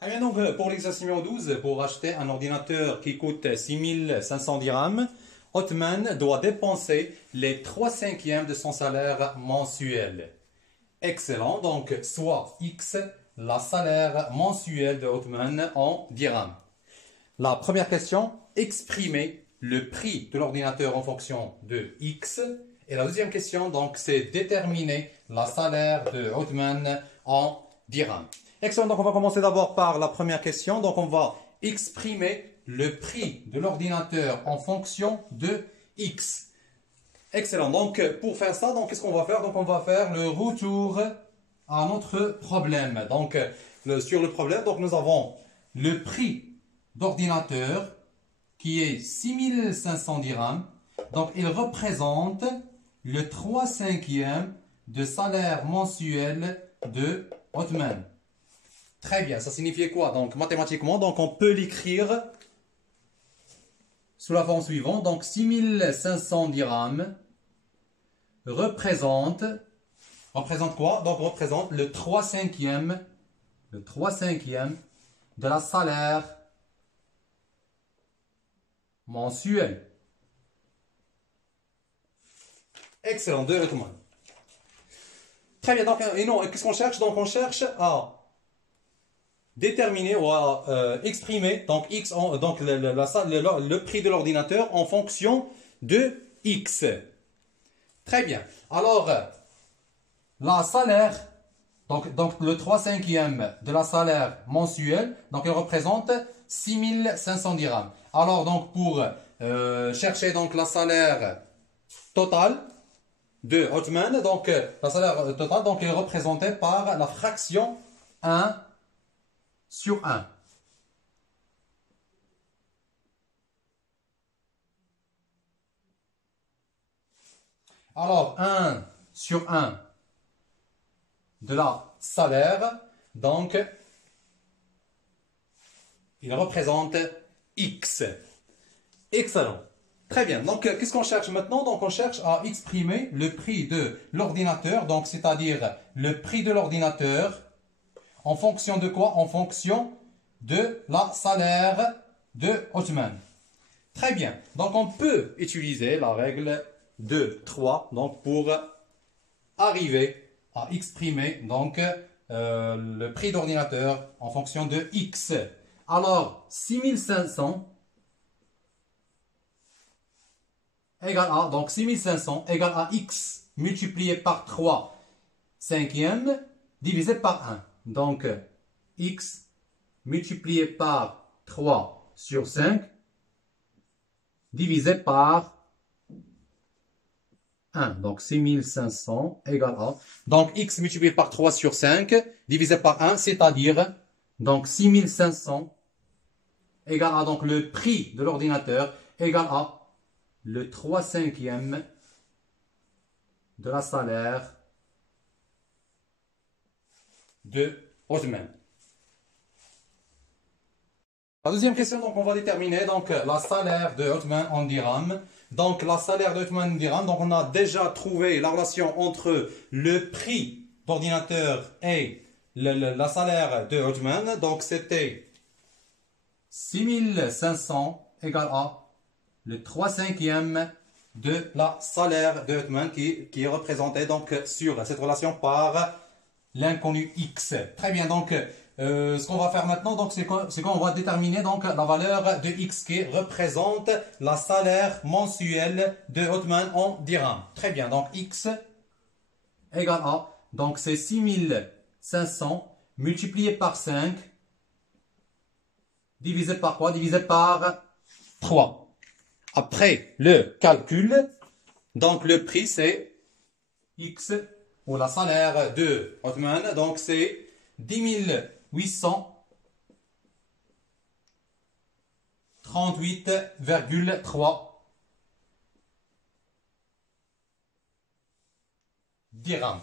Très bien, donc pour l'exercice numéro 12, pour acheter un ordinateur qui coûte 6500 dirhams, Othman doit dépenser les 3 cinquièmes de son salaire mensuel. Excellent, donc soit X, la salaire mensuel de Othman en dirhams. La première question, exprimer le prix de l'ordinateur en fonction de X. Et la deuxième question, donc, c'est déterminer la salaire de Othman en dirhams. Excellent, donc on va commencer d'abord par la première question. Donc on va exprimer le prix de l'ordinateur en fonction de X. Excellent, donc pour faire ça, donc qu'est-ce qu'on va faire? Donc on va faire le retour à notre problème. Donc sur le problème, donc nous avons le prix d'ordinateur qui est 6500 dirhams. Donc il représente le 3 cinquièmes de salaire mensuel de Othman. Très bien, ça signifie quoi? Donc mathématiquement, donc on peut l'écrire sous la forme suivante. Donc 6500 dirhams représente quoi? Donc représente le 3 cinquièmes de la salaire mensuel. Excellent, de Othman. Très bien, donc, et non, qu'est-ce qu'on cherche? Donc on cherche à déterminer ou à exprimer donc, X donc le prix de l'ordinateur en fonction de X. Très bien. Alors, la salaire, donc le 3 cinquièmes de la salaire mensuelle, donc elle représente 6500 dirhams. Alors, donc pour chercher donc la salaire totale de Othman, donc la salaire totale, donc elle est représentée par la fraction 1 sur 1. Alors, 1 sur 1 de la salaire, donc, il représente X. Excellent. Très bien. Donc, qu'est-ce qu'on cherche maintenant? Donc, on cherche à exprimer le prix de l'ordinateur, donc, c'est-à-dire le prix de l'ordinateur en fonction de quoi? En fonction de la salaire de Othman. Très bien. Donc, on peut utiliser la règle de 3 donc, pour arriver à exprimer donc, le prix d'ordinateur en fonction de X. Alors, 6500 égale à, donc 6500 égale à X multiplié par 3 cinquièmes divisé par 1. Donc, X multiplié par 3 sur 5 divisé par 1. Donc, 6500 égale à... Donc, X multiplié par 3 sur 5 divisé par 1, c'est-à-dire, donc, 6500 égale à, donc, le prix de l'ordinateur égale à le 3 cinquièmes de la salaire de Othman. La deuxième question, donc on va déterminer donc la salaire de Othman en dirhams. Donc la salaire de Othman en dirhams, donc on a déjà trouvé la relation entre le prix d'ordinateur et la salaire de Othman. Donc c'était 6500 égale à le 3 cinquièmes de la salaire de Othman qui est représenté donc sur cette relation par l'inconnu X. Très bien, donc ce qu'on va faire maintenant, donc c'est qu'on va déterminer donc la valeur de X qui représente la salaire mensuelle de Othman en dirhams. Très bien, donc X égale à, donc c'est 6500 multiplié par 5 divisé par quoi? Divisé par 3. Après le calcul, donc le prix c'est X ou la salaire de Othman, donc c'est 10 838,3 dirhams.